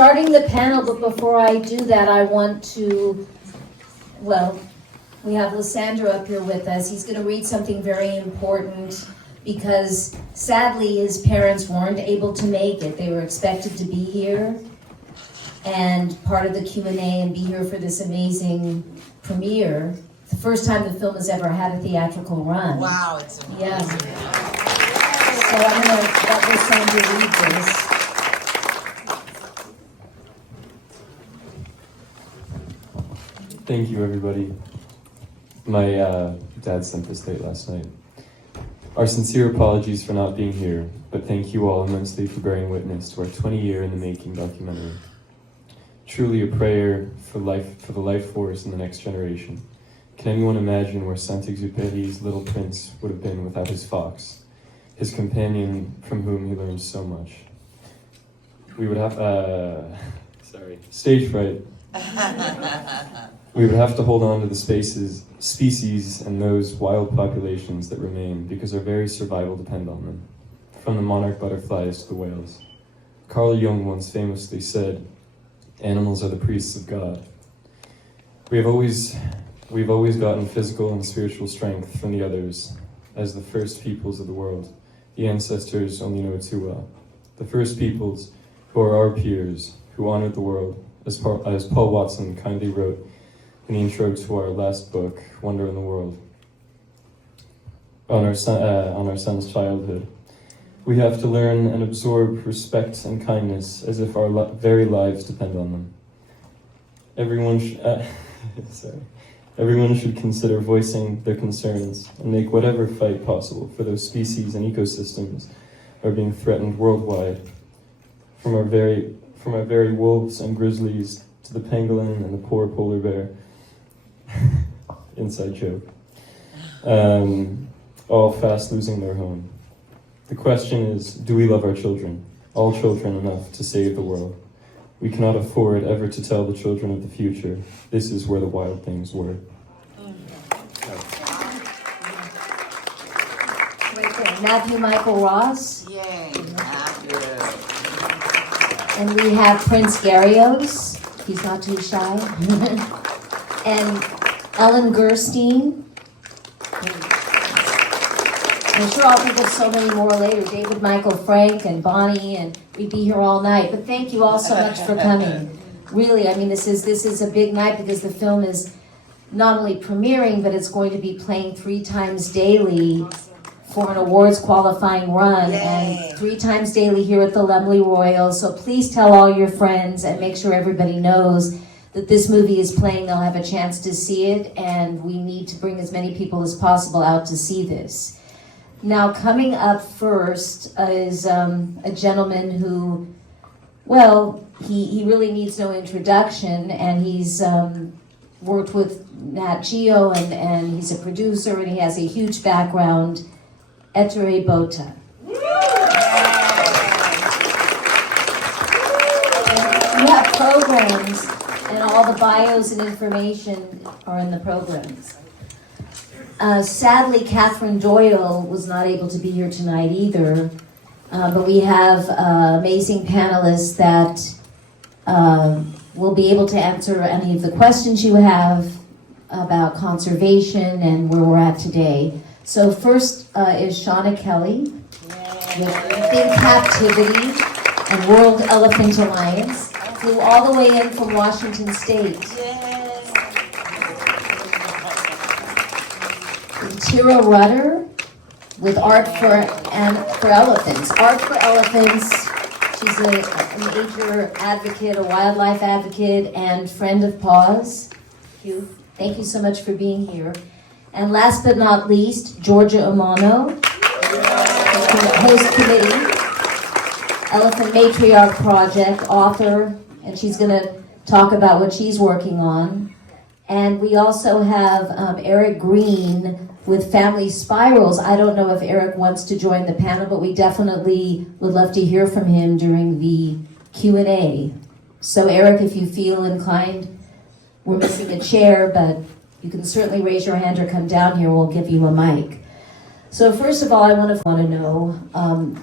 starting the panel, but before I do that, I want to, well, we have Lysandro up here with us. He's going to read something very important because sadly his parents weren't able to make it. They were expected to be here and part of the Q&A and be here for this amazing premiere. The first time the film has ever had a theatrical run. Wow, it's amazing. Yeah. So I'm going to let Lysandro read this. Thank you, everybody. My dad sent this late last night. Our sincere apologies for not being here, but thank you all immensely for bearing witness to our 20-year-in-the-making documentary. Truly a prayer for the life force in the next generation. Can anyone imagine where Saint-Exupéry's Little Prince would have been without his fox, his companion from whom he learned so much? We would have, stage fright. We would have to hold on to the species and those wild populations that remain because our very survival depend on them, from the monarch butterflies to the whales. Carl Jung once famously said, "Animals are the priests of God." We've always gotten physical and spiritual strength from the others as the first peoples of the world. The ancestors only know it too well. The first peoples who are our peers, who honored the world, as Paul Watson kindly wrote in the intro to our last book, Wonder in the World, on our son's childhood. We have to learn and absorb respect and kindness as if our very lives depend on them. Everyone should consider voicing their concerns and make whatever fight possible for those species and ecosystems are being threatened worldwide, from our very wolves and grizzlies to the pangolin and the poor polar bear. Inside joke. All fast losing their home. The question is, do we love our children, all children, enough to save the world? We cannot afford ever to tell the children of the future, this is where the wild things were. Right there, Matthew Michael Ross. Yay, Matthew. And we have Prince Garrios. He's not too shy. And Ellen Gerstein. I'm sure I'll think of so many more later. David Michael Frank and Bonnie, and we'd be here all night. But thank you all so much for coming. Really, I mean, this is a big night because the film is not only premiering, but it's going to be playing 3 times daily for an awards qualifying run. Yay. And 3 times daily here at the Lumley Royal. So please tell all your friends and make sure everybody knows that this movie is playing. They'll have a chance to see it, and we need to bring as many people as possible out to see this. Now, coming up first is a gentleman who, well, he really needs no introduction, and he's worked with Nat Geo, and he's a producer, and he has a huge background, Ettore Bota. We have programs, and all the bios and information are in the programs. Sadly, Catherine Doyle was not able to be here tonight either, but we have amazing panelists that will be able to answer any of the questions you have about conservation and where we're at today. So first is Shauna Kelly with In Captivity and World Elephant Alliance. Flew all the way in from Washington State. Tira Rudder with Art for Elephants. Art for Elephants. She's a major advocate, a wildlife advocate, and friend of PAWS. Thank you so much for being here. And last but not least, Georgia Umano, host committee, Elephant Matriarch Project, author, and she's going to talk about what she's working on. And we also have Eric Green with Family Spirals. I don't know if Eric wants to join the panel, but we definitely would love to hear from him during the Q&A. So Eric, if you feel inclined, we're missing a chair, but you can certainly raise your hand or come down here. We'll give you a mic. So first of all, I want to know,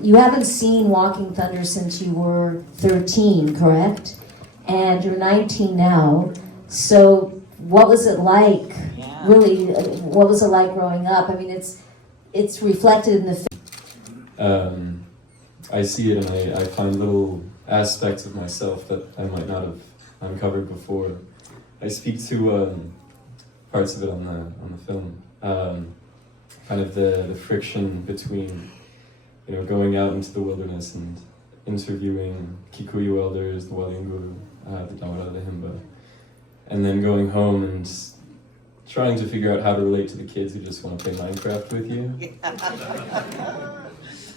you haven't seen Walking Thunder since you were 13, correct? and you're 19 now. So what was it like, Yeah. really, what was it like growing up? I mean, it's reflected in the film. I see it and I find little aspects of myself that I might not have uncovered before. I speak to parts of it on the film. Kind of the friction between, going out into the wilderness and interviewing Kikuyu elders, the Walinguru, the Damara, the Himba, and then going home and trying to figure out how to relate to the kids who just want to play Minecraft with you.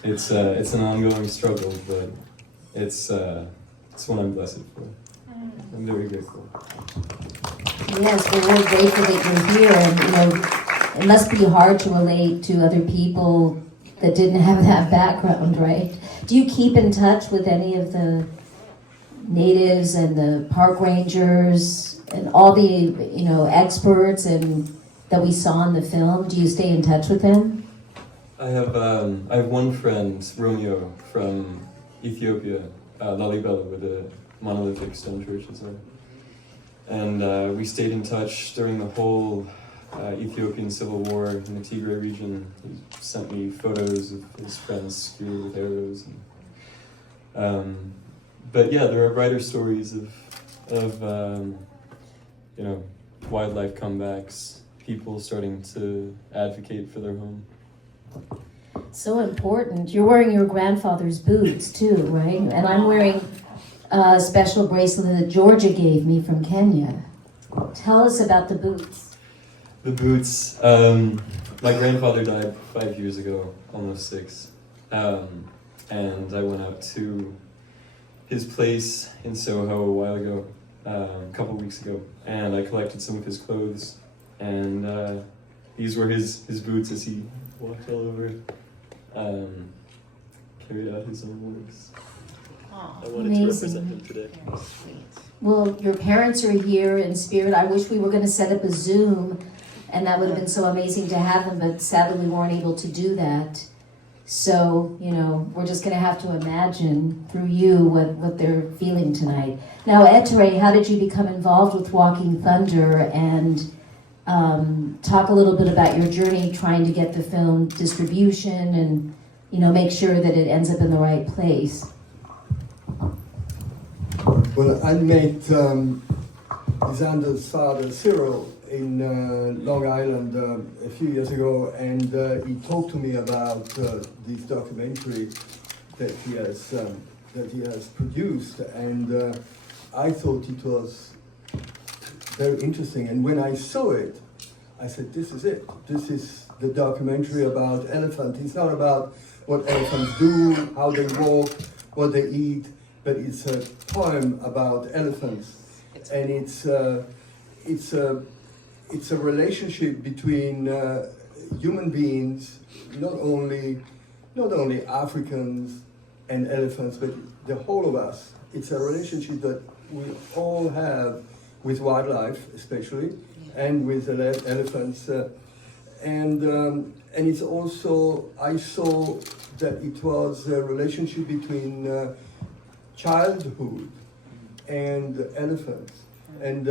It's an ongoing struggle, but it's one I'm blessed for. I'm very grateful. Yes, we're really grateful that you're here, and it must be hard to relate to other people that didn't have that background, right? Do you keep in touch with any of the natives and the park rangers and all the experts and that we saw in the film? Do you stay in touch with them? I have one friend, Romeo, from Ethiopia, Lalibela, where the monolithic stone churches are. And we stayed in touch during the whole Ethiopian civil war in the Tigray region. He sent me photos of his friends skewered with arrows. But yeah, there are brighter stories of wildlife comebacks, people starting to advocate for their home. So important. You're wearing your grandfather's boots too, right? And I'm wearing a special bracelet that Georgia gave me from Kenya. Tell us about the boots. The boots. My grandfather died 5 years ago, almost 6. And I went out to his place in Soho a while ago, a couple weeks ago, and I collected some of his clothes. And these were his boots as he walked all over, carried out his own works. I wanted Amazing. to represent him today. Well, your parents are here in spirit. I wish we were going to set up a Zoom, and that would have been so amazing to have them, but sadly we weren't able to do that. So, we're just going to have to imagine through you what they're feeling tonight. Now, Etere, how did you become involved with Walking Thunder? And talk a little bit about your journey trying to get the film distribution and, make sure that it ends up in the right place. Well, I met Xander's father, Cyril, in Long Island a few years ago, and he talked to me about this documentary that he has produced, and I thought it was very interesting. And when I saw it, I said, "This is it. This is the documentary about elephants. It's not about what elephants do, how they walk, what they eat." But it's a poem about elephants, and it's a relationship between human beings, not only Africans and elephants, but the whole of us. It's a relationship that we all have with wildlife, especially, and with elephants, and it's also, I saw that it was a relationship between childhood and elephants, and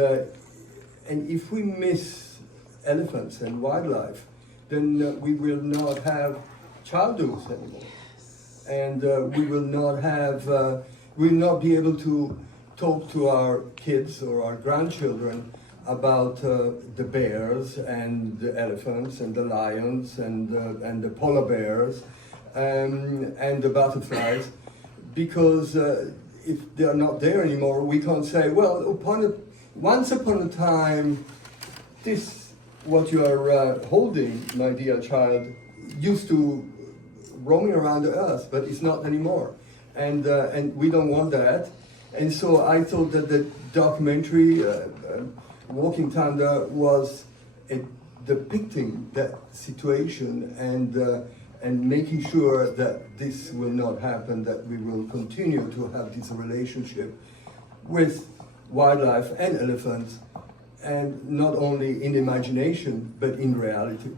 if we miss elephants and wildlife, then we will not have childhoods anymore, and we will not be able to talk to our kids or our grandchildren about the bears and the elephants and the lions and the polar bears and the butterflies. Because if they're not there anymore, we can't say, well, once upon a time, this, what you are holding, my dear child, used to roaming around the earth, but it's not anymore. And we don't want that. And so I thought that the documentary, Walking Thunder, was depicting that situation and making sure that this will not happen, that we will continue to have this relationship with wildlife and elephants, and not only in imagination, but in reality.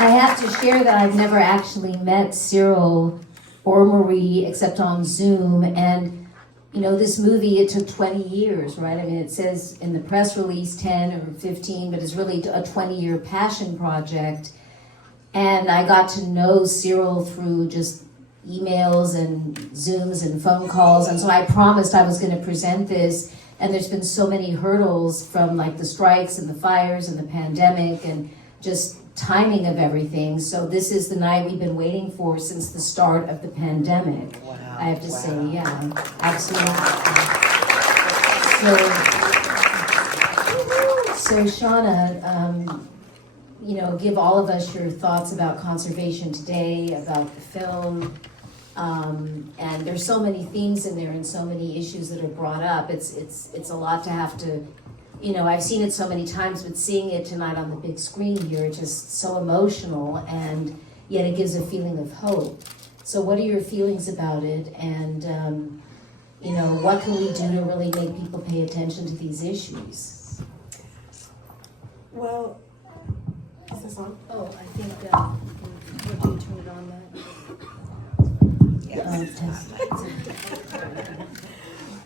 I have to share that I've never actually met Cyril or Marie, except on Zoom. And you know, this movie, it took 20 years, right? I mean, it says in the press release 10 or 15, but it's really a 20-year passion project. And I got to know Cyril through just emails and Zooms and phone calls. And so I promised I was going to present this. And there's been so many hurdles from like the strikes and the fires and the pandemic and just timing of everything. So this is the night we've been waiting for since the start of the pandemic. Wow. I have to say, yeah, absolutely. So Shauna, you know, give all of us your thoughts about conservation today, about the film. And there's so many themes in there and so many issues that are brought up. It's a lot to have to, you know, I've seen it so many times, but seeing it tonight on the big screen here, it's just so emotional, and yet it gives a feeling of hope. So what are your feelings about it? And, you know, what can we do to really make people pay attention to these issues? Well, is this on? Oh, I think, would you turn it on that?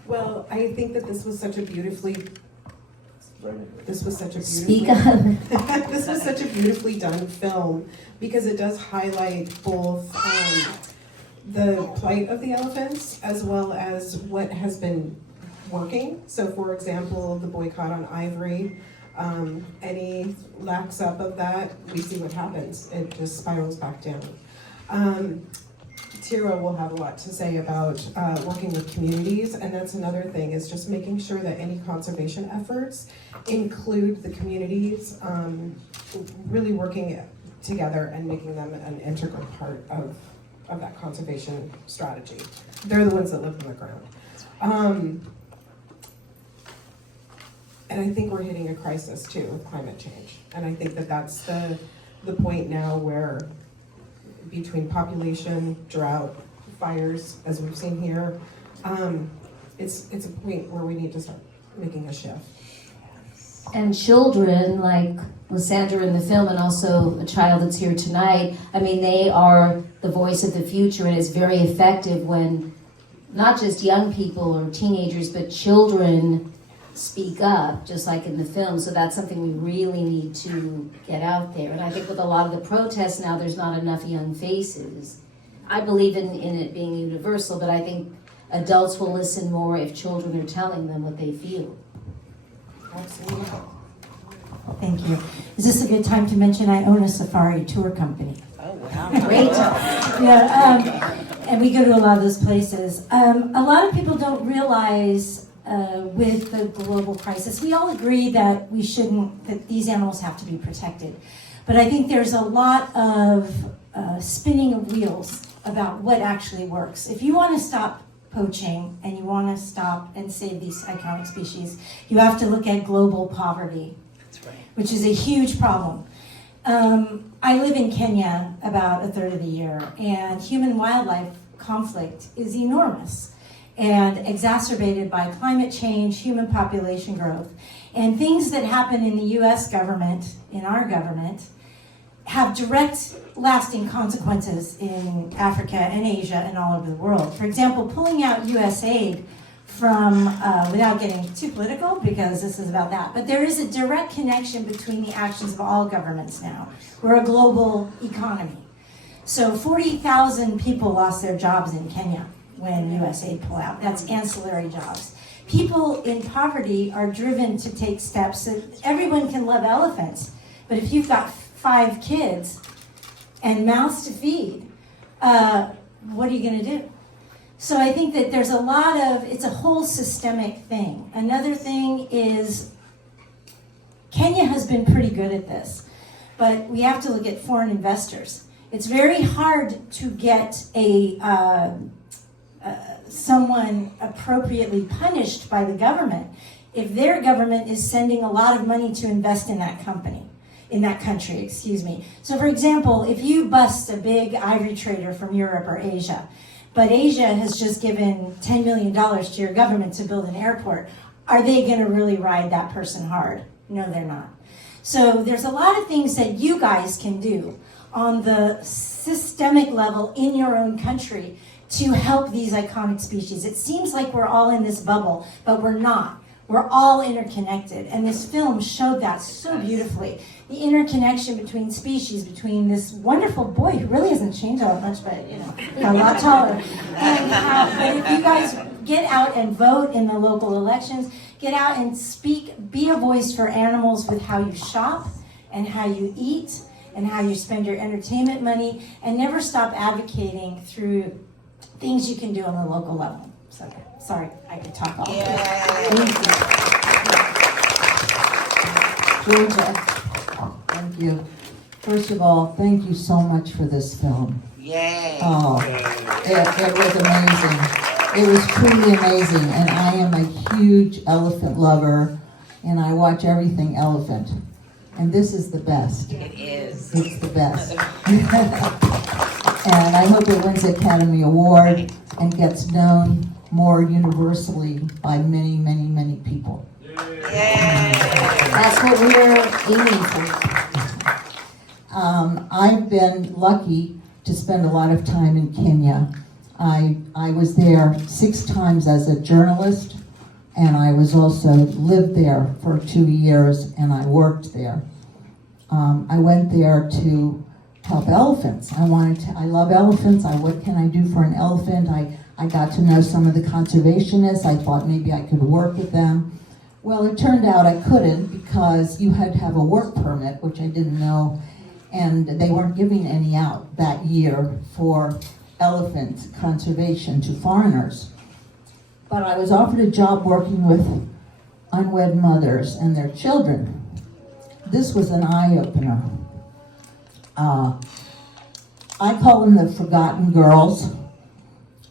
Well, I think that this was such a beautifully Speak on. this was such a beautifully done film, because it does highlight both the plight of the elephants as well as what has been working. So for example, the boycott on ivory, any lax up of that, we see what happens. It just spirals back down. Tira will have a lot to say about working with communities, and that's another thing, is just making sure that any conservation efforts include the communities, really working together and making them an integral part of that conservation strategy. They're the ones that live on the ground. And I think we're hitting a crisis too with climate change. And I think that that's the point now where, between population, drought, fires, as we've seen here, it's a point where we need to start making a shift. And children, like Lysandra in the film, and also a child that's here tonight, I mean, they are the voice of the future, and it's very effective when not just young people or teenagers, but children speak up, just like in the film. So that's something we really need to get out there. And I think with a lot of the protests now, there's not enough young faces. I believe in it being universal, but I think adults will listen more if children are telling them what they feel. Absolutely. Thank you. Is this a good time to mention I own a safari tour company? Oh, wow. Great. Yeah, and we go to a lot of those places. A lot of people don't realize with the global crisis, we all agree that that these animals have to be protected. But I think there's a lot of spinning of wheels about what actually works. If you want to stop poaching and you want to stop and save these iconic species, you have to look at global poverty, which is a huge problem. I live in Kenya about a third of the year, and human-wildlife conflict is enormous and exacerbated by climate change, human population growth, and things that happen in the US government, in our government, have direct lasting consequences in Africa and Asia and all over the world. For example, pulling out US aid from, without getting too political, because this is about that, but there is a direct connection between the actions of all governments now. We're a global economy. So 40,000 people lost their jobs in Kenya when US aid pulled out. That's ancillary jobs. People in poverty are driven to take steps that everyone can love elephants, but if you've got 5 kids and mouths to feed, what are you going to do? So I think that there's it's a whole systemic thing. Another thing is Kenya has been pretty good at this, but we have to look at foreign investors. It's very hard to get someone appropriately punished by the government if their government is sending a lot of money to invest in that company. In that country, excuse me. So for example, if you bust a big ivory trader from Europe or Asia, but Asia has just given $10 million to your government to build an airport, are they gonna really ride that person hard? No, they're not. So there's a lot of things that you guys can do on the systemic level in your own country to help these iconic species. It seems like we're all in this bubble, but we're not. We're all interconnected, and this film showed that so beautifully. The interconnection between species, between this wonderful boy who really hasn't changed all that much, but a lot taller. But if you guys get out and vote in the local elections, get out and speak, be a voice for animals with how you shop and how you eat and how you spend your entertainment money, and never stop advocating through things you can do on the local level. So, sorry, I could talk all day. Georgia, thank you. First of all, thank you so much for this film. Yay. Oh, it was amazing. It was truly amazing, and I am a huge elephant lover, and I watch everything elephant. And this is the best. It is. It's the best. And I hope it wins the Academy Award and gets known more universally by many, many, many people. Yay. That's what we're aiming for. I've been lucky to spend a lot of time in Kenya. I was there 6 times as a journalist, and I was also lived there for 2 years, and I worked there. I went there to help elephants. I love elephants. What can I do for an elephant? I got to know some of the conservationists. I thought maybe I could work with them. Well, it turned out I couldn't because you had to have a work permit, which I didn't know, and they weren't giving any out that year for elephant conservation to foreigners. But I was offered a job working with unwed mothers and their children. This was an eye-opener. I call them the forgotten girls.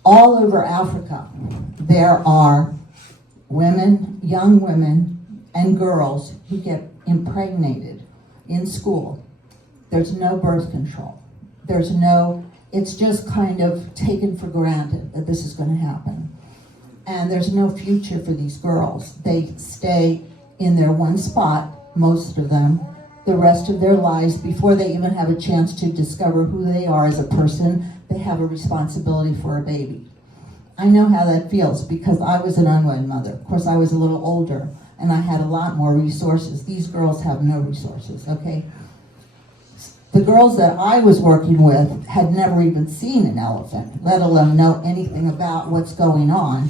All over Africa, there are women, young women, and girls who get impregnated in school. There's no birth control. It's just kind of taken for granted that this is going to happen. And there's no future for these girls. They stay in their one spot, most of them, the rest of their lives. Before they even have a chance to discover who they are as a person, they have a responsibility for a baby. I know how that feels because I was an unwed mother. Of course, I was a little older and I had a lot more resources. These girls have no resources, okay? The girls that I was working with had never even seen an elephant, let alone know anything about what's going on.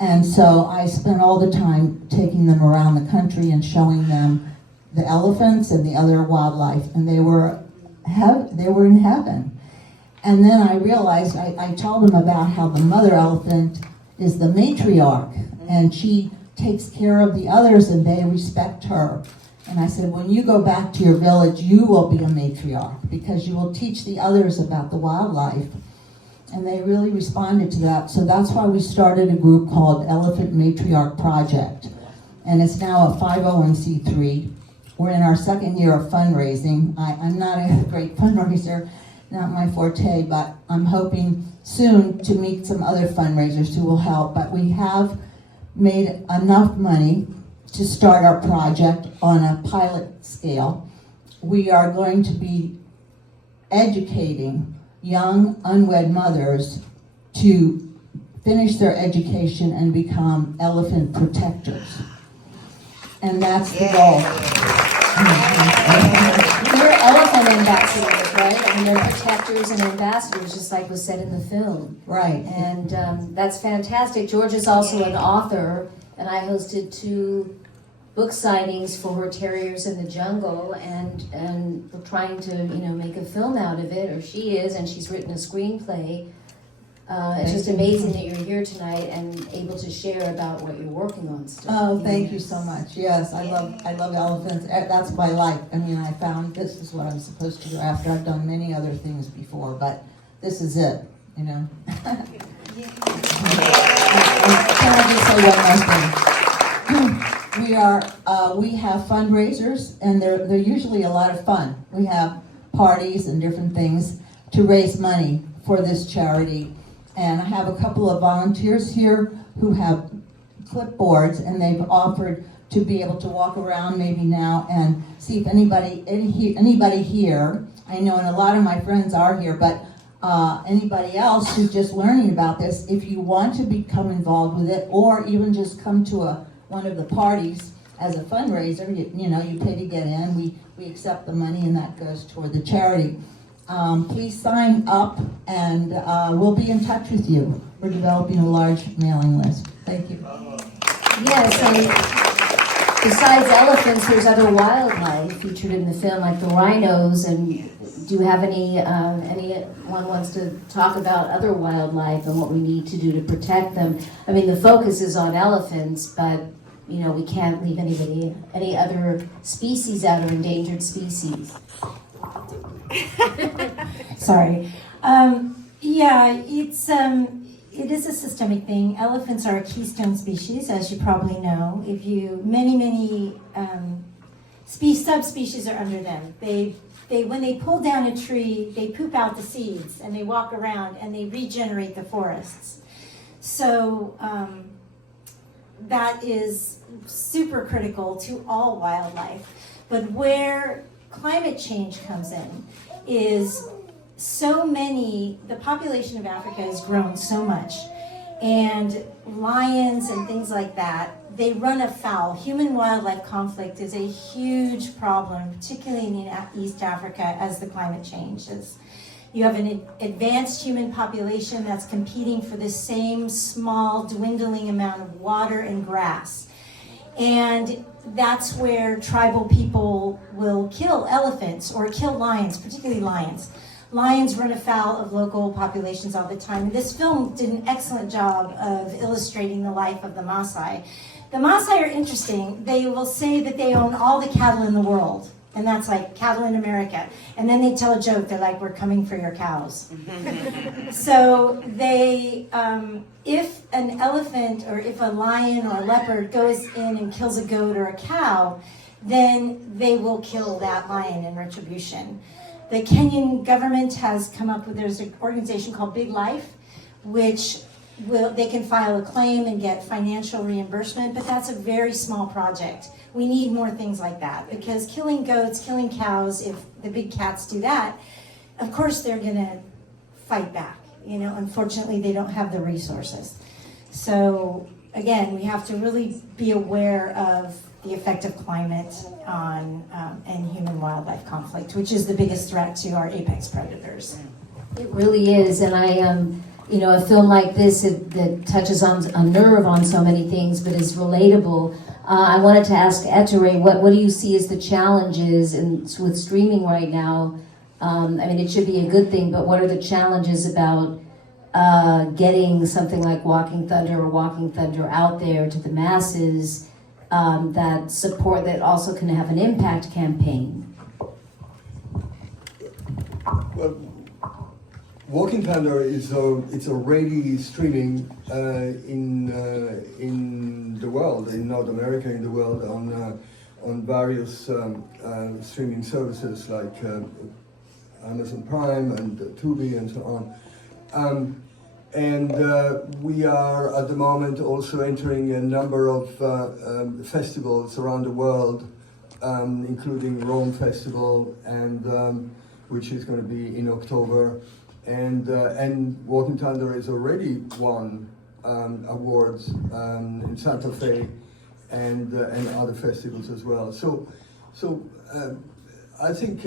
And so I spent all the time taking them around the country and showing them the elephants and the other wildlife, and they were in heaven. And then I realized, I told them about how the mother elephant is the matriarch, and she takes care of the others and they respect her. And I said, when you go back to your village, you will be a matriarch because you will teach the others about the wildlife. And they really responded to that. So that's why we started a group called Elephant Matriarch Project. And it's now a 501c3. We're in our 2nd year of fundraising. I'm not a great fundraiser, not my forte, but I'm hoping soon to meet some other fundraisers who will help. But we have made enough money to start our project on a pilot scale. We are going to be educating young unwed mothers to finish their education and become elephant protectors. And that's the goal. They're elephant ambassadors, right? I mean, they're protectors and ambassadors, just like was said in the film. Right. And that's fantastic. George is also an author, and I hosted 2 book signings for her Terriers in the Jungle, and we're trying to, make a film out of it, or she is, and she's written a screenplay. It's just amazing that you're here tonight and able to share about what you're working on still. Oh, thank you so much. Yes, I love elephants. That's my life. I mean, I found this is what I'm supposed to go after. I've done many other things before, but this is it, Can I just say one more thing? We have fundraisers, and they're usually a lot of fun. We have parties and different things to raise money for this charity. And I have a couple of volunteers here who have clipboards, and they've offered to be able to walk around maybe now and see if anybody here, I know, and a lot of my friends are here, but anybody else who's just learning about this, if you want to become involved with it, or even just come to one of the parties as a fundraiser, you pay to get in, we accept the money and that goes toward the charity. Please sign up and we'll be in touch with you. We're developing a large mailing list. Thank you. Yes, and besides elephants, there's other wildlife featured in the film, like the rhinos. And do you have anyone wants to talk about other wildlife and what we need to do to protect them? I mean, the focus is on elephants, but we can't leave any other species out, or endangered species. Sorry. Yeah, it is a systemic thing. Elephants are a keystone species, as you probably know. Many subspecies are under them. When they pull down a tree, they poop out the seeds and they walk around and they regenerate the forests. So that is super critical to all wildlife. But where climate change comes in is the population of Africa has grown so much, and lions and things like that, they run afoul. Human-wildlife conflict is a huge problem, particularly in East Africa, as the climate changes. You have an advanced human population that's competing for the same small, dwindling amount of water and grass. And that's where tribal people will kill elephants or kill lions, particularly lions. Lions run afoul of local populations all the time. This film did an excellent job of illustrating the life of the Maasai. The Maasai are interesting. They will say that they own all the cattle in the world, and that's like cattle in America. And then they tell a joke. They're like, "We're coming for your cows." So if an elephant or if a lion or a leopard goes in and kills a goat or a cow, then they will kill that lion in retribution. The Kenyan government has come up with, there's an organization called Big Life, which they can file a claim and get financial reimbursement, but that's a very small project. We need more things like that, because killing goats, killing cows, if the big cats do that, of course they're gonna fight back. Unfortunately they don't have the resources. So again, we have to really be aware of the effect of climate on and human-wildlife conflict, which is the biggest threat to our apex predators. It really is, and a film like this that touches on a nerve on so many things, but is relatable. I wanted to ask Ettore, what do you see as the challenges with streaming right now? It should be a good thing, but what are the challenges about getting something like Walking Thunder out there to the masses? That also can have an impact campaign. Well, Walking Thunder it's already streaming in the world, in North America, in the world, on various streaming services like Amazon Prime and Tubi and so on. And we are at the moment also entering a number of festivals around the world, including Rome Festival, and which is going to be in October. And Walking Thunder has already won awards in Santa Fe and other festivals as well. So I think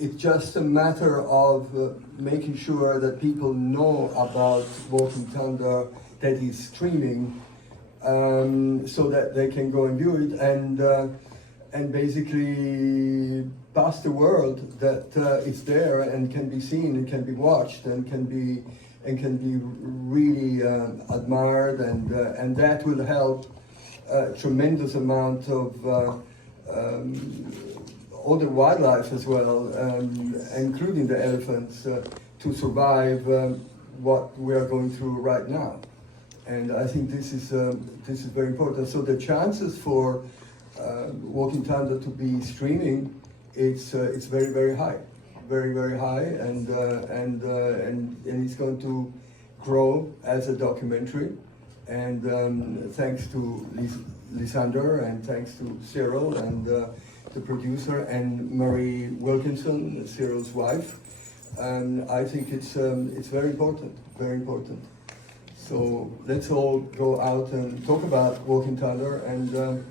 it's just a matter of making sure that people know about Walking Thunder, that is streaming, so that they can go and view it and basically pass the word that it's there and can be seen and can be watched and can be really admired, and that will help a tremendous amount of other wildlife as well, including the elephants, to survive what we are going through right now. And I think this is very important. So the chances for Walking Thunder to be streaming, it's very, very high, very high, and it's going to grow as a documentary, And thanks to Lysander, and thanks to Cyril and the producer, and Marie Wilkinson, Cyril's wife. And I think it's very important, very important. So let's all go out and talk about Walking Thunder, and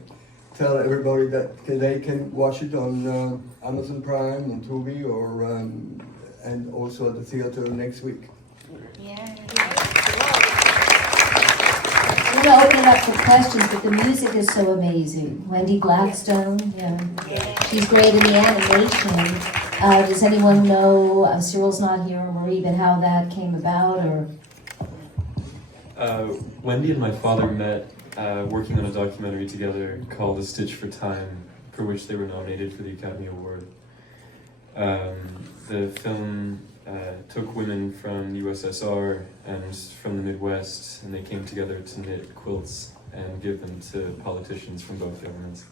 tell everybody that they can watch it on Amazon Prime, on Tubi, or and also at the theater next week. Yeah. I'm going to open it up for questions, but the music is so amazing. Wendy Blackstone, yeah. She's great in the animation. Does anyone know, Cyril's not here, or Marie, but how that came about, or? Wendy and my father met working on a documentary together called A Stitch for Time, for which they were nominated for the Academy Award. The film took women from the USSR and from the Midwest, and they came together to knit quilts and give them to politicians from both governments.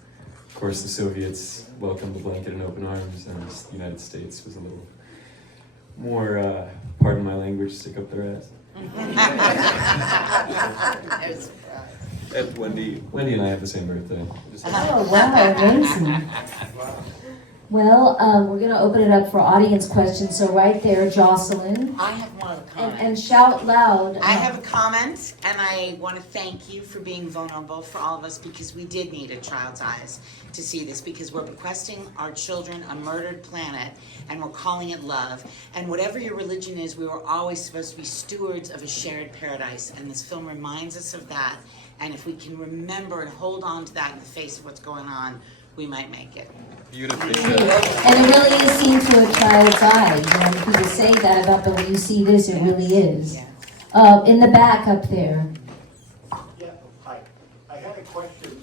Of course, the Soviets welcomed the blanket in open arms, and the United States was a little more, pardon my language, stick up their ass. And Wendy and I have the same birthday. Oh, wow, amazing. Well, we're going to open it up for audience questions. So right there, Jocelyn. I have one comment. And shout loud. I have a comment, and I want to thank you for being vulnerable for all of us, because we did need a child's eyes to see this, because we're bequesting our children a murdered planet, and we're calling it love. And whatever your religion is, we were always supposed to be stewards of a shared paradise, and this film reminds us of that. And if we can remember and hold on to that in the face of what's going on, we might make it. Beautifully said. And it really is seen through a child's eye. You know, people say that about, but when you see this, it really is. Yeah. In the back up there. Yeah, hi. I had a question.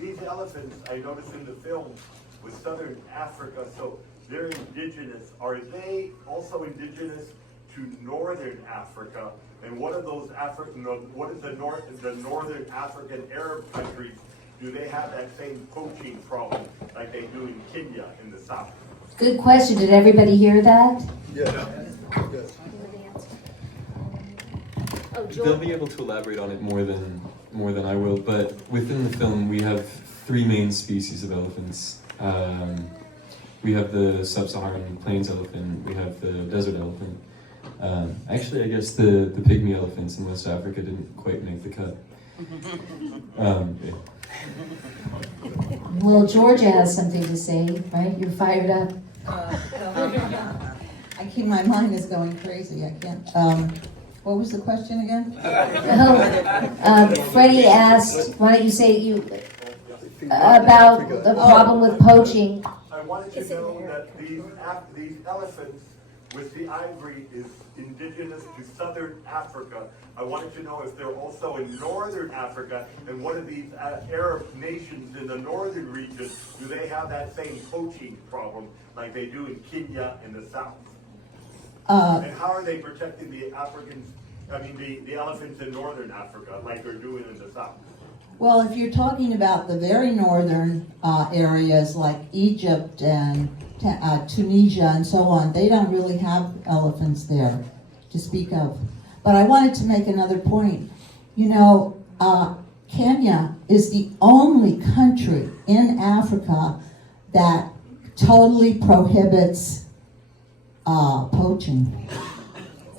These elephants, I noticed in the film, with Southern Africa, so they're indigenous. Are they also indigenous to Northern Africa? And what are those what is the Northern African Arab countries? Do they have that same poaching problem like they do in Kenya in the south? Good question. Did everybody hear that? Yeah. Yes. They'll be able to elaborate on it more than I will, but within the film we have three main species of elephants. We have the sub-Saharan plains elephant, we have the desert elephant. Actually, I guess the pygmy elephants in West Africa didn't quite make the cut. Yeah. Well, Georgia has something to say, right? You're fired up. My mind is going crazy. I can't. What was the question again? Freddie asked, why don't you say about the problem with poaching? I wanted to know that these elephants with the ivory is indigenous to Southern Africa. I wanted to know if they're also in Northern Africa, and what are these Arab nations in the northern region, do they have that same poaching problem like they do in Kenya in the south? And how are they protecting the the elephants in Northern Africa like they're doing in the south? Well, if you're talking about the very northern areas like Egypt and Tunisia and so on, they don't really have elephants there to speak of. But I wanted to make another point. You know, Kenya is the only country in Africa that totally prohibits poaching.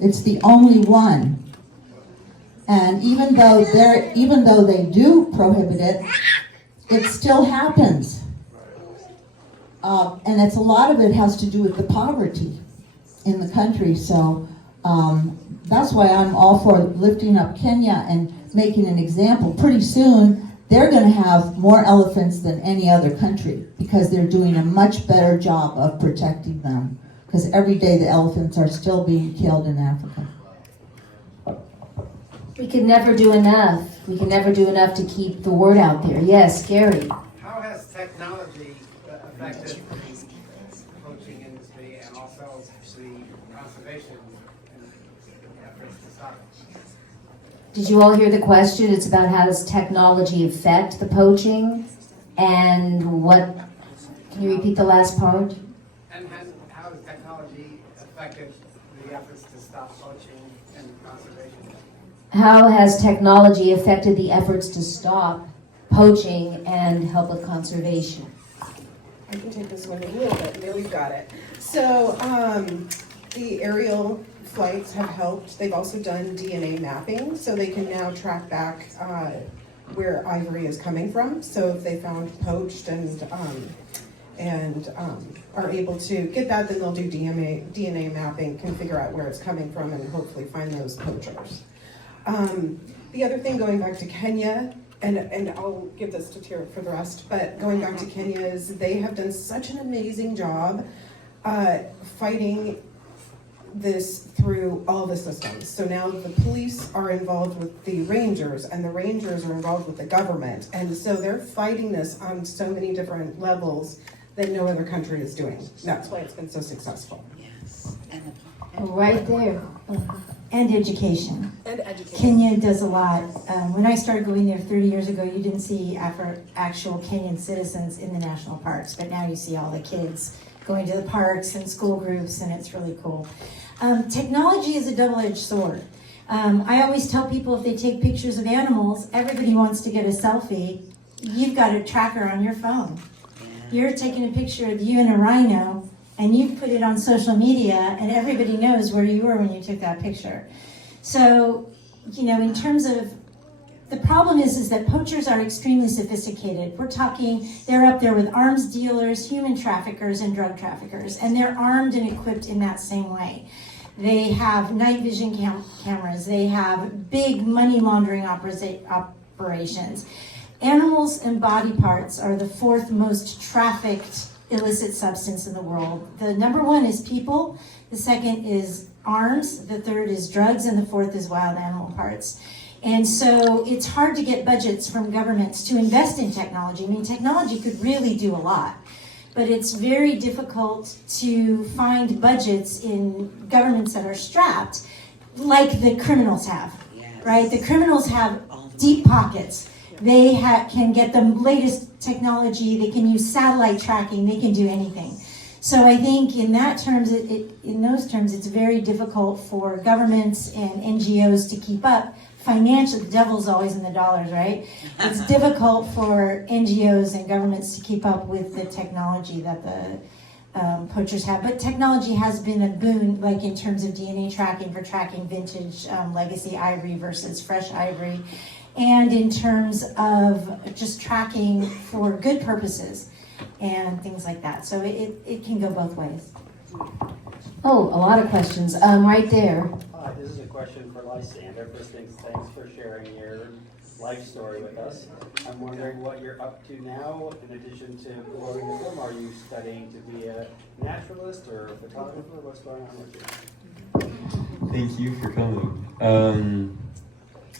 It's the only one. And even though they do prohibit it, it still happens. And it's a lot of it has to do with the poverty in the country. So that's why I'm all for lifting up Kenya and making an example. Pretty soon, they're going to have more elephants than any other country because they're doing a much better job of protecting them. Because every day the elephants are still being killed in Africa. We can never do enough. We can never do enough to keep the word out there. Yes, Gary. How has technology affected the poaching industry and also the conservation efforts to stop it? Did you all hear the question? It's about how does technology affect the poaching and what, can you repeat the last part? And how has technology affected the efforts to stop poaching and conservation? How has technology affected the efforts to stop poaching and help with conservation? I can take this one a little bit. There, we've got it. So the aerial flights have helped. They've also done DNA mapping, so they can now track back where ivory is coming from. So if they found poached and are able to get that, then they'll do DNA mapping, can figure out where it's coming from, and hopefully find those poachers. The other thing, going back to Kenya, and I'll give this to Tira for the rest, but going back to Kenya, is they have done such an amazing job fighting this through all the systems. So now the police are involved with the rangers, and the rangers are involved with the government, and so they're fighting this on so many different levels that no other country is doing. That's why it's been so successful. Yes. Right there. And education. And education. Kenya does a lot. When I started going there 30 years ago, you didn't see actual Kenyan citizens in the national parks, but now you see all the kids going to the parks and school groups, and it's really cool. Technology is a double-edged sword. I always tell people, if they take pictures of animals, everybody wants to get a selfie. You've got a tracker on your phone. You're taking a picture of you and a rhino, and you put it on social media, and everybody knows where you were when you took that picture. So, in terms of, the problem is that poachers are extremely sophisticated. We're talking, they're up there with arms dealers, human traffickers, and drug traffickers, and they're armed and equipped in that same way. They have night vision cameras. They have big money laundering operations. Animals and body parts are the fourth most trafficked illicit substance in the world. The number one is people, the second is arms, the third is drugs, and the fourth is wild animal parts. And so it's hard to get budgets from governments to invest in technology. I mean, technology could really do a lot, but it's very difficult to find budgets in governments that are strapped, like the criminals have, right? The criminals have deep pockets. They can get the latest technology. They can use satellite tracking. They can do anything. So I think in those terms, it's very difficult for governments and NGOs to keep up financially. The devil's always in the dollars, right? It's difficult for NGOs and governments to keep up with the technology that the poachers have. But technology has been a boon, like in terms of DNA tracking for tracking vintage legacy ivory versus fresh ivory, and in terms of just tracking for good purposes and things like that. So it can go both ways. Oh, a lot of questions. Right there. This is a question for Lysander. First things, thanks for sharing your life story with us. I'm wondering what you're up to now in addition to promoting the film. Are you studying to be a naturalist or a photographer? What's going on with you? Thank you for coming.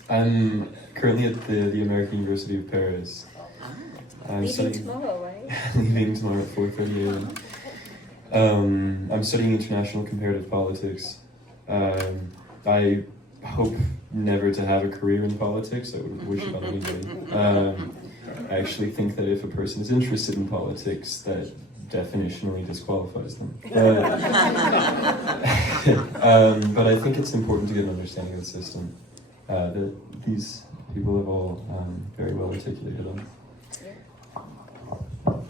I'm currently at the American University of Paris. I'm Leaving tomorrow, right? Leaving tomorrow at 4:30 a.m. I'm studying international comparative politics. I hope never to have a career in politics. I would wish it on anybody. I actually think that if a person is interested in politics, that definitionally disqualifies them. But I think it's important to get an understanding of the system that these people have all very well articulated on.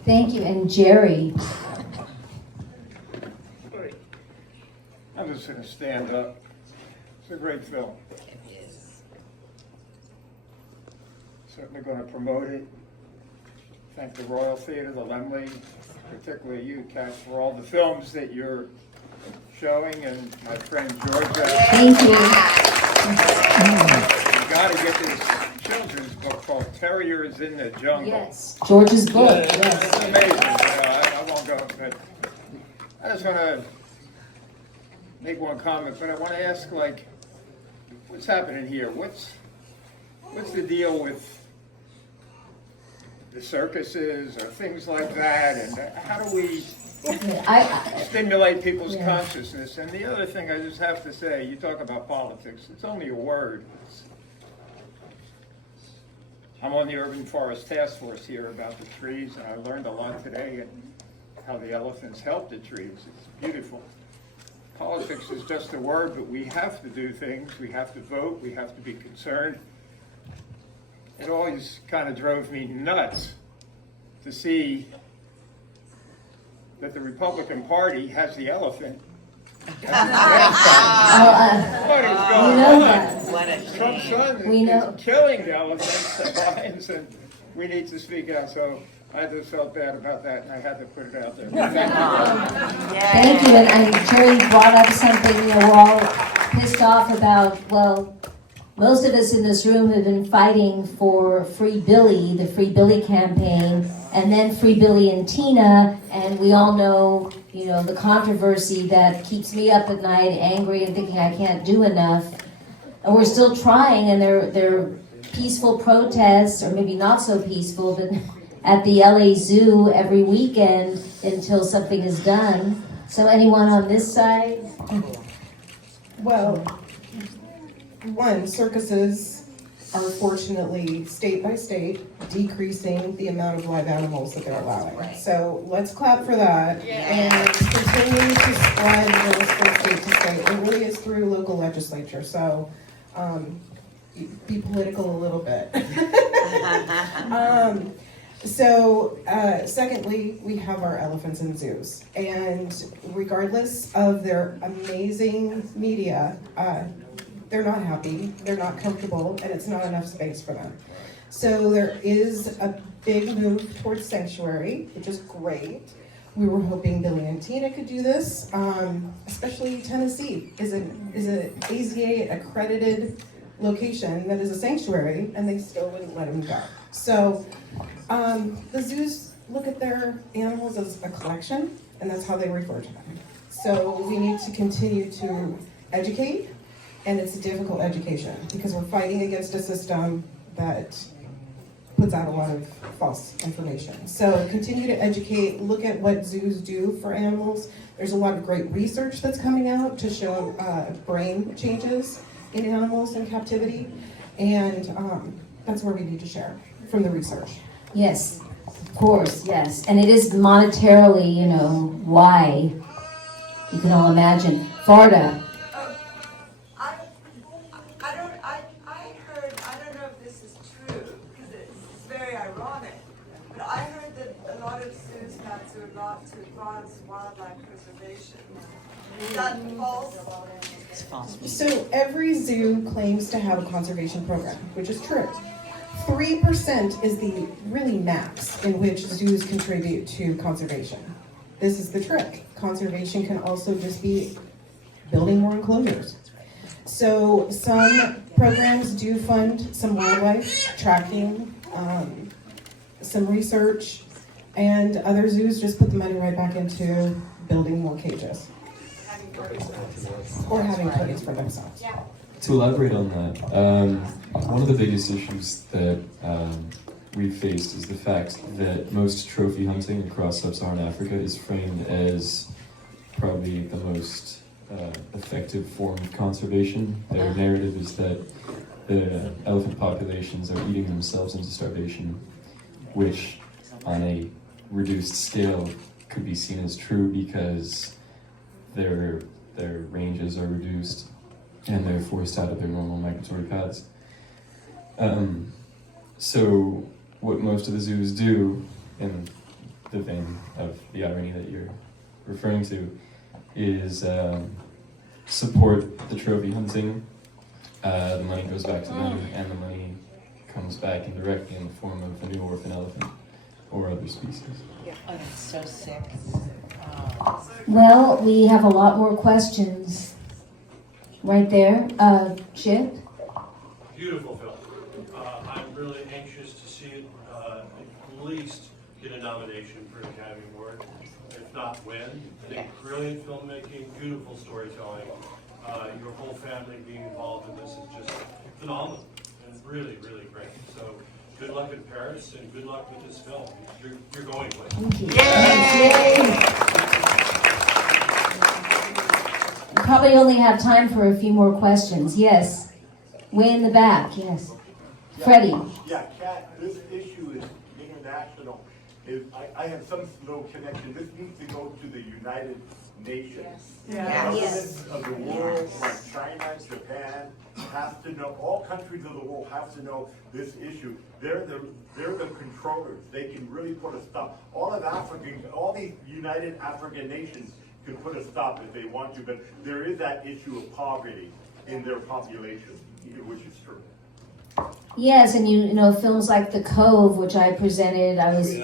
Thank you. And Jerry. I'm just going to stand up. It's a great film. It is. Certainly going to promote it. Thank the Royal Theatre, the Lemley, particularly you, Kat, for all the films that you're showing, and my friend Georgia. Thank you. You got to get this children's book called Terriers in the Jungle. Yes, George's book. It's Yes. amazing. I won't go, but I just want to make one comment, but I want to ask, like, what's happening here? What's the deal with the circuses or things like that, and how do we stimulate people's consciousness? And the other thing I just have to say, you talk about politics, it's only a word. I'm on the Urban Forest Task Force here about the trees, and I learned a lot today and how the elephants help the trees. It's beautiful. politics is just a word, but we have to do things. We have to vote. We have to be concerned. It always kind of drove me nuts to see that the Republican Party has the elephant. What is going on? Trump's son is killing the elephants and lions, and we need to speak out. So I just felt bad about that, and I had to put it out there. Thank you, and Jerry brought up something, we're all pissed off about, well, most of us in this room have been fighting for Free Billy, the Free Billy campaign, and then Free Billy and Tina, and we all know, the controversy that keeps me up at night, angry and thinking I can't do enough. And we're still trying, and they're peaceful protests, or maybe not so peaceful, but at the LA Zoo every weekend until something is done. So anyone on this side? Well, one, circuses are fortunately, state by state, decreasing the amount of live animals that they're allowing. Right. So let's clap for that. And continue to spread this from state to state. It really is through local legislature. So be political a little bit. Secondly, we have our elephants in zoos. And regardless of their amazing media, they're not happy, they're not comfortable, and it's not enough space for them. So there is a big move towards sanctuary, which is great. We were hoping Billy and Tina could do this, especially Tennessee is an AZA accredited location that is a sanctuary, and they still wouldn't let them go. So the zoos look at their animals as a collection, and that's how they refer to them. So we need to continue to educate. And it's a difficult education because we're fighting against a system that puts out a lot of false information. So continue to educate, look at what zoos do for animals. There's a lot of great research that's coming out to show brain changes in animals in captivity. And that's where we need to share from the research. Yes, of course, yes. And it is monetarily, why. You can all imagine. Farda. To advance wildlife preservation. Is that false? It's false. So every zoo claims to have a conservation program, which is true. 3% is the really max in which zoos contribute to conservation. This is the trick. Conservation can also just be building more enclosures. So some programs do fund some wildlife tracking, some research, and other zoos just put the money right back into building more cages. Or having toys for themselves. To elaborate on that, one of the biggest issues that we've faced is the fact that most trophy hunting across sub-Saharan Africa is framed as probably the most effective form of conservation. Their narrative is that the elephant populations are eating themselves into starvation, which on a reduced scale could be seen as true because their ranges are reduced and they're forced out of their normal migratory paths. So what most of the zoos do, in the vein of the irony that you're referring to, is support the trophy hunting. The money goes back to them, and the money comes back indirectly in the form of a new orphan elephant or other species. Oh, that's so sick. Well, we have a lot more questions. Right there, Chip? Beautiful film. I'm really anxious to see it at least get a nomination for an Academy Award, if not win. I think brilliant filmmaking, beautiful storytelling. Your whole family being involved in this is just phenomenal and really, really great. So good luck in Paris and good luck with this film. You're going places. Thank you. Yay! We probably only have time for a few more questions. Yes. Way in the back, yes. Freddie. Yeah, Kat, this issue is international. I have some little connection. This needs to go to the United nations. Yes. Governments of the world, like China, Japan, have to know, all countries of the world have to know this issue. They're the controllers. They can really put a stop. All these United African nations can put a stop if they want to, but there is that issue of poverty in their population, which is true. Yes, and you know, films like The Cove, which I presented, I was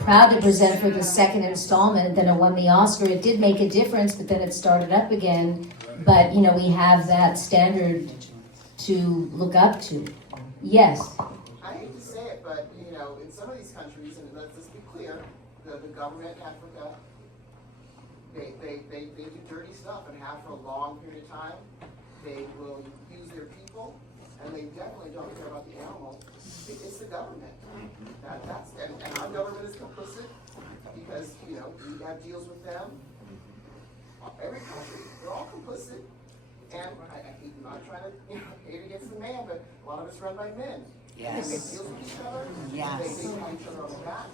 proud to present for the second installment, then it won the Oscar. It did make a difference, but then it started up again. But, you know, we have that standard to look up to. Yes. I hate to say it, but, you know, in some of these countries, and let's just be clear, the government in Africa, they do dirty stuff and have for a long period of time. They will use their people, and they definitely don't care about the animal. It's the government. And our government is complicit because, you know, we have deals with them. Every country, they're all complicit. And I'm not trying to, you know, hate against the man, but a lot of it's run by men. Yes. They make deals with each other. Yes. They pat each other on the back.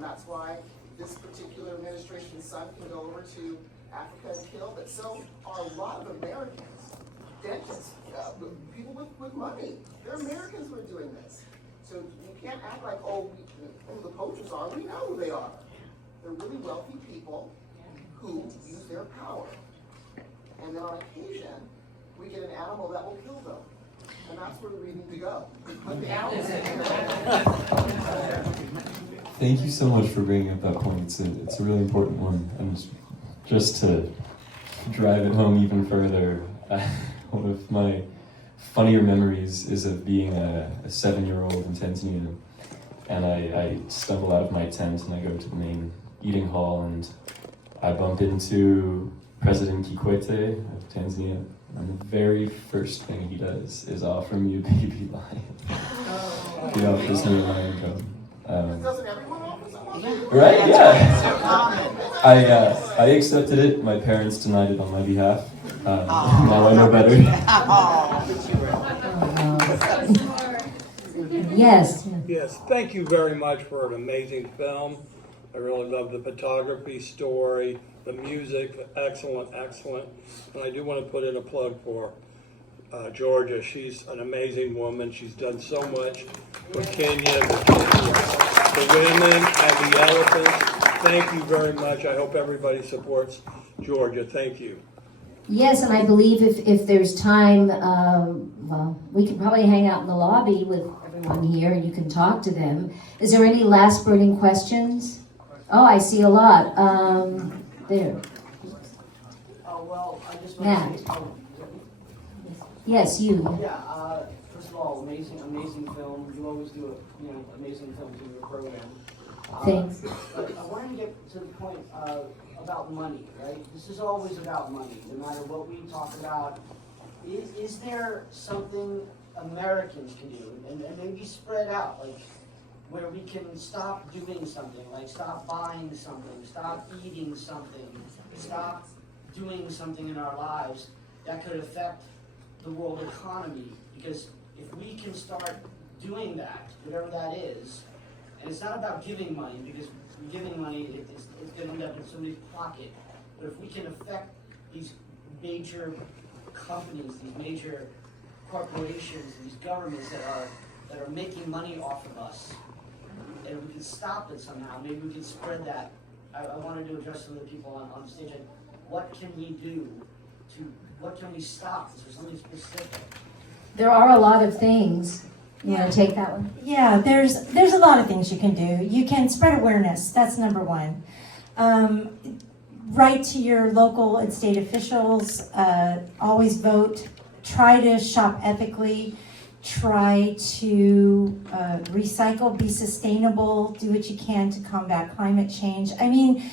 That's why this particular administration's son can go over to Africa and kill, but so are a lot of Americans. Dentists, people with money. They're Americans who are doing this. So you can't act like, oh, who the poachers are. We know who they are. They're really wealthy people who use their power. And then on occasion, we get an animal that will kill them. And that's where we need to go. Put the animals in. Thank you so much for bringing up that point. It's a really important one. And just to drive it home even further, one of my funnier memories is of being a 7-year-old in Tanzania. And I stumble out of my tent and I go to the main eating hall and I bump into President Kikwete of Tanzania. And the very first thing he does is offer me a baby lion. He offers me a lion cub. Doesn't everyone offer someone? Right? Yeah. I accepted it. My parents denied it on my behalf. Now I know better. Yes. Yes, thank you very much for an amazing film. I really love the photography, story, the music, excellent. And I do want to put in a plug for Georgia. She's an amazing woman. She's done so much for Kenya, the women, and the elephants. Thank you very much. I hope everybody supports Georgia. Thank you. Yes, and I believe if there's time, well, we could probably hang out in the lobby with everyone here and you can talk to them. Is there any last burning questions? Oh, I see a lot. There. Oh, well, I just Matt. want to say, Yes, you. yeah, first of all, amazing film. You always do amazing films in your program. Thanks. But I wanted to get to the point about money, right? This is always about money, no matter what we talk about. Is there something Americans can do, and maybe spread out, like where we can stop doing something, like stop buying something, stop eating something, stop doing something in our lives that could affect the world economy? Because if we can start doing that, whatever that is, and it's not about giving money, because giving money, it's going to end up in somebody's pocket. But if we can affect these major companies, these major corporations, these governments that are making money off of us, and we can stop it somehow, maybe we can spread that. I wanted to address some of the people on the stage. What can we do what can we stop? Is there something specific? There are a lot of things. You want to take that one? Yeah, there's a lot of things you can do. You can spread awareness. That's number one. Write to your local and state officials. Always vote. Try to shop ethically. Try to recycle. Be sustainable. Do what you can to combat climate change. I mean,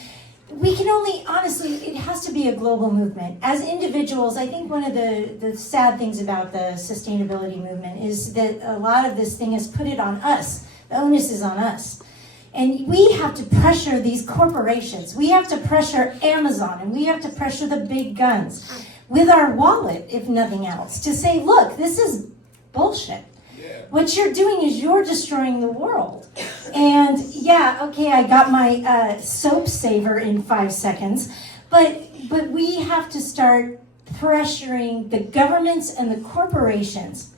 we can only, honestly, it has to be a global movement. As individuals, I think one of the sad things about the sustainability movement is that a lot of this thing is put it on us. The onus is on us. And we have to pressure these corporations. We have to pressure Amazon, and we have to pressure the big guns with our wallet, if nothing else, to say, look, this is bullshit. What you're doing is you're destroying the world. And yeah, okay, I got my soap saver in 5 seconds, but But we have to start pressuring the governments and the corporations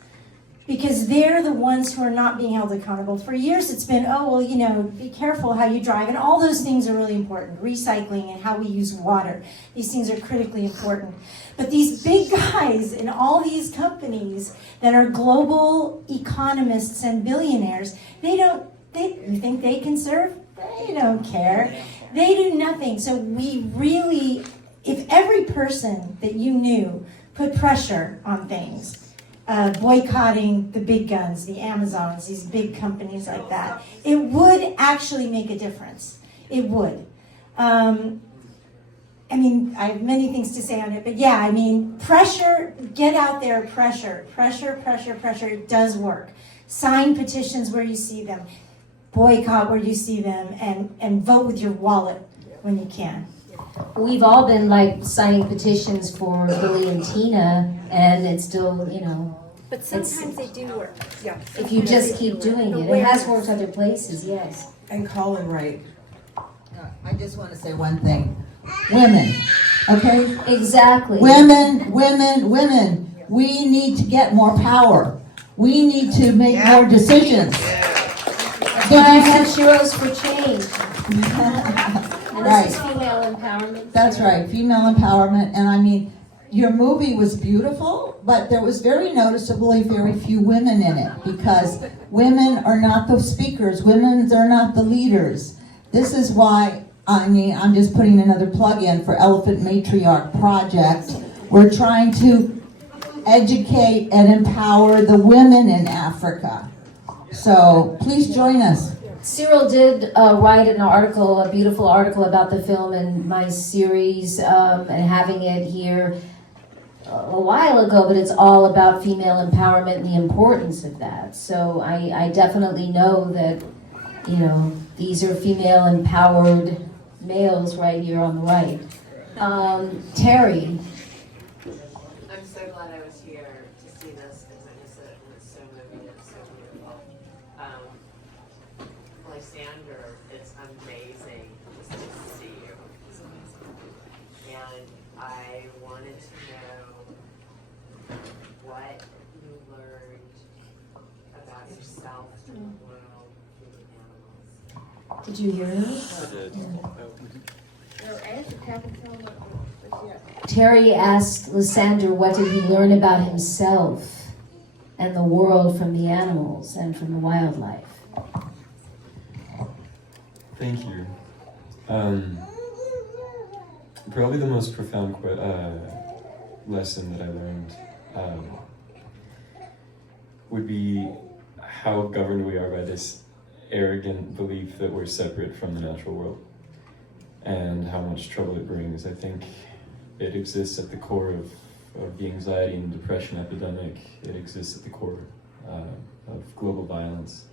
because they're the ones who are not being held accountable. For years it's been, oh, well, you know, be careful how you drive, and all those things are really important. Recycling and how we use water. These things are critically important. But these big guys in all these companies that are global economists and billionaires, you think they can serve? They don't care. They do nothing. So we really, if every person that you knew put pressure on things, boycotting the big guns, the Amazons, these big companies like that, it would actually make a difference. It would. I mean, I have many things to say on it, but yeah, I mean, pressure, get out there, pressure. It does work. Sign petitions where you see them. Boycott where you see them, and vote with your wallet when you can. We've all been like signing petitions for Billy and Tina, and it's still, you know. But sometimes they do work. Yeah. If you just keep doing it. It has worked other places, yes. And Colin Wright. I just want to say one thing. Women, okay? Exactly. Women. We need to get more power. We need to make more decisions. That's why I have Heroes for Change. And this is female empowerment. That's right, female empowerment. And I mean, your movie was beautiful, but there was very noticeably very few women in it because women are not the speakers. Women are not the leaders. This is why, I mean, I'm just putting another plug in for Elephant Matriarch Project. We're trying to educate and empower the women in Africa. So please join us. Cyril did write an article, a beautiful article about the film in my series, and having it here a while ago, but it's all about female empowerment and the importance of that. So I definitely know that, you know, these are female empowered males right here on the right. Terry. I'm so glad I was here to see this and witness it, and it's so moving and so beautiful. Lysander, it's amazing just to see you. And I wanted to know what you learned about yourself and the world through the animals. Did you hear those? I did. Terry asked Lysander what did he learn about himself and the world from the animals and from the wildlife. Thank you. Probably the most profound lesson that I learned would be how governed we are by this arrogant belief that we're separate from the natural world and how much trouble it brings. I think it exists at the core of the anxiety and depression epidemic. It exists at the core of global violence.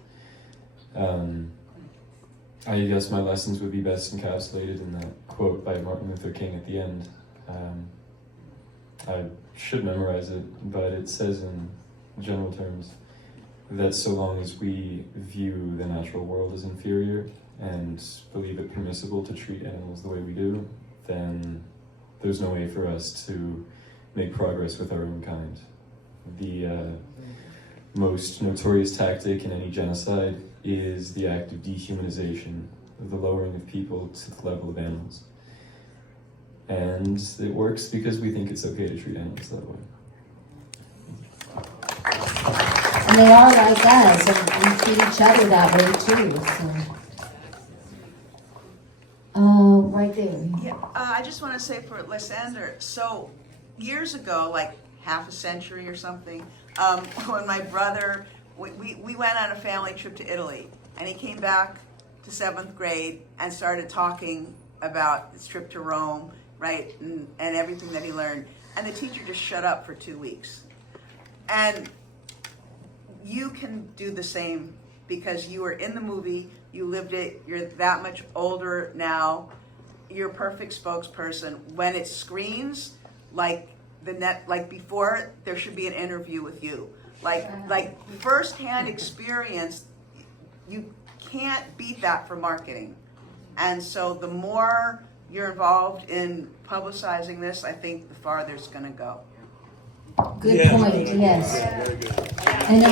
I guess my lessons would be best encapsulated in that quote by Martin Luther King at the end. I should memorize it, but it says in general terms that so long as we view the natural world as inferior and believe it permissible to treat animals the way we do, then there's no way for us to make progress with our own kind. The most notorious tactic in any genocide is the act of dehumanization, the lowering of people to the level of animals. And it works because we think it's okay to treat animals that way. And they are like us, and we treat each other that way too. So, right there. Yeah, I just want to say for Lysander, so years ago, like half a century or something, when my brother, we went on a family trip to Italy, and he came back to 7th grade and started talking about his trip to Rome, right, and everything that he learned. And the teacher just shut up for 2 weeks. And you can do the same because you were in the movie, you lived it, you're that much older now, you're a perfect spokesperson. When it screens, like before, there should be an interview with you. Like firsthand experience, you can't beat that for marketing. And so the more you're involved in publicizing this, I think the farther it's going to go. Good point, yes. Very good. I know.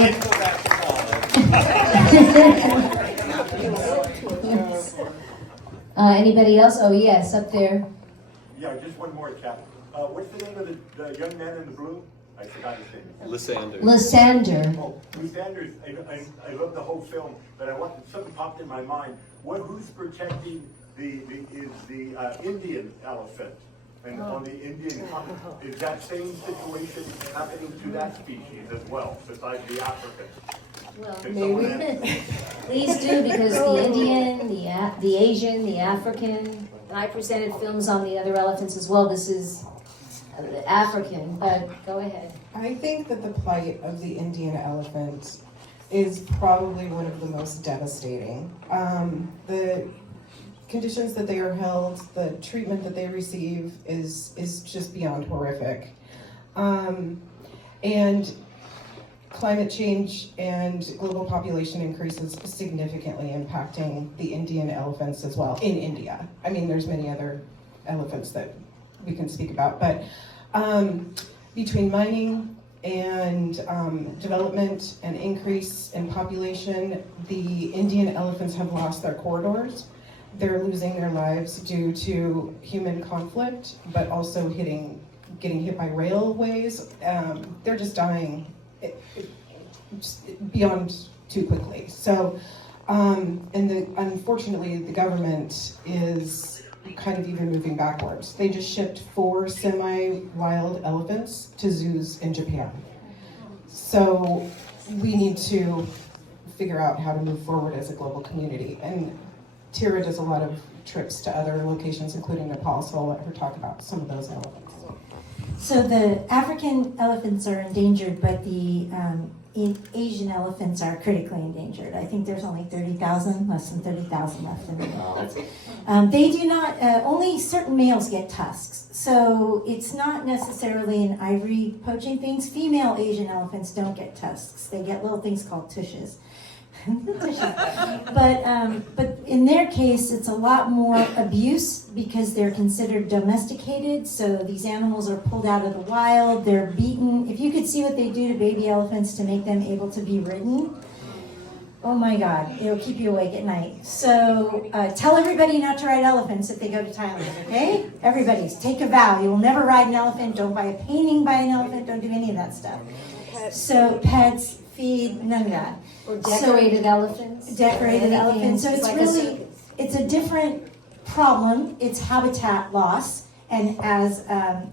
Anybody else? Oh, yes, up there. Yeah, just one more, Cap. What's the name of the young man in the blue? I forgot his name. Lysander. Lysander. Oh, Lysander, I love the whole film, but something popped in my mind. Who's protecting the Indian elephant? And on the Indian continent, is that same situation happening to that species as well, besides the African? Well, Can someone answer? Please do, because the Indian, the Asian, the African, and I presented films on the other elephants as well. This is African, but go ahead. I think that the plight of the Indian elephant is probably one of the most devastating. The conditions that they are held, the treatment that they receive is just beyond horrific. And climate change and global population increases significantly impacting the Indian elephants as well in India. I mean, there's many other elephants that we can speak about, but between mining and development and increase in population, the Indian elephants have lost their corridors. They're losing their lives due to human conflict, but also getting hit by railways. They're just dying beyond too quickly. So, unfortunately, the government is kind of even moving backwards. They just shipped 4 semi-wild elephants to zoos in Japan. So we need to figure out how to move forward as a global community. And Tira does a lot of trips to other locations, including Nepal, so I'll let her talk about some of those elephants. So the African elephants are endangered, but the Asian elephants are critically endangered. I think there's only 30,000, less than 30,000 left in the world. They do not, only certain males get tusks. So it's not necessarily an ivory poaching things. Female Asian elephants don't get tusks. They get little things called tushes. But in their case, it's a lot more abuse because they're considered domesticated. So these animals are pulled out of the wild, they're beaten. If you could see what they do to baby elephants to make them able to be ridden, oh my God, it'll keep you awake at night. So tell everybody not to ride elephants if they go to Thailand, okay? Everybody, take a vow. You will never ride an elephant. Don't buy a painting by an elephant. Don't do any of that stuff. So pets, feed, none of that. Or decorated elephants. Decorated elephants. So it's like really, it's a different problem. It's habitat loss. And as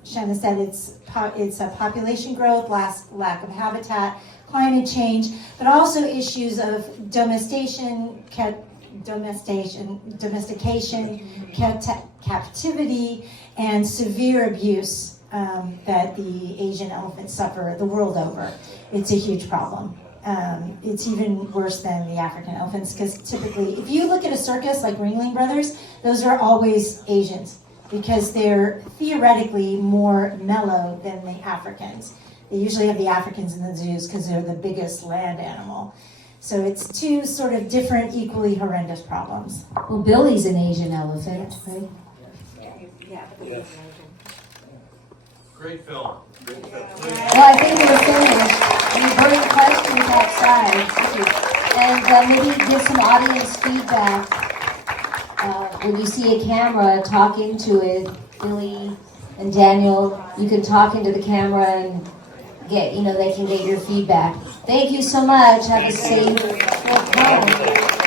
Shanna said, it's a population growth, lack of habitat, climate change, but also issues of domestication, captivity, and severe abuse that the Asian elephants suffer the world over. It's a huge problem. It's even worse than the African elephants because typically, if you look at a circus like Ringling Brothers, those are always Asians because they're theoretically more mellow than the Africans. They usually have the Africans in the zoos because they're the biggest land animal. So it's two sort of different, equally horrendous problems. Well, Billy's an Asian elephant, right? Great film. Well, I think we're finished. We've heard questions outside. And maybe give some audience feedback. When you see a camera, talk into it. Billy and Daniel, you can talk into the camera and they can get your feedback. Thank you so much. Have a safe trip home.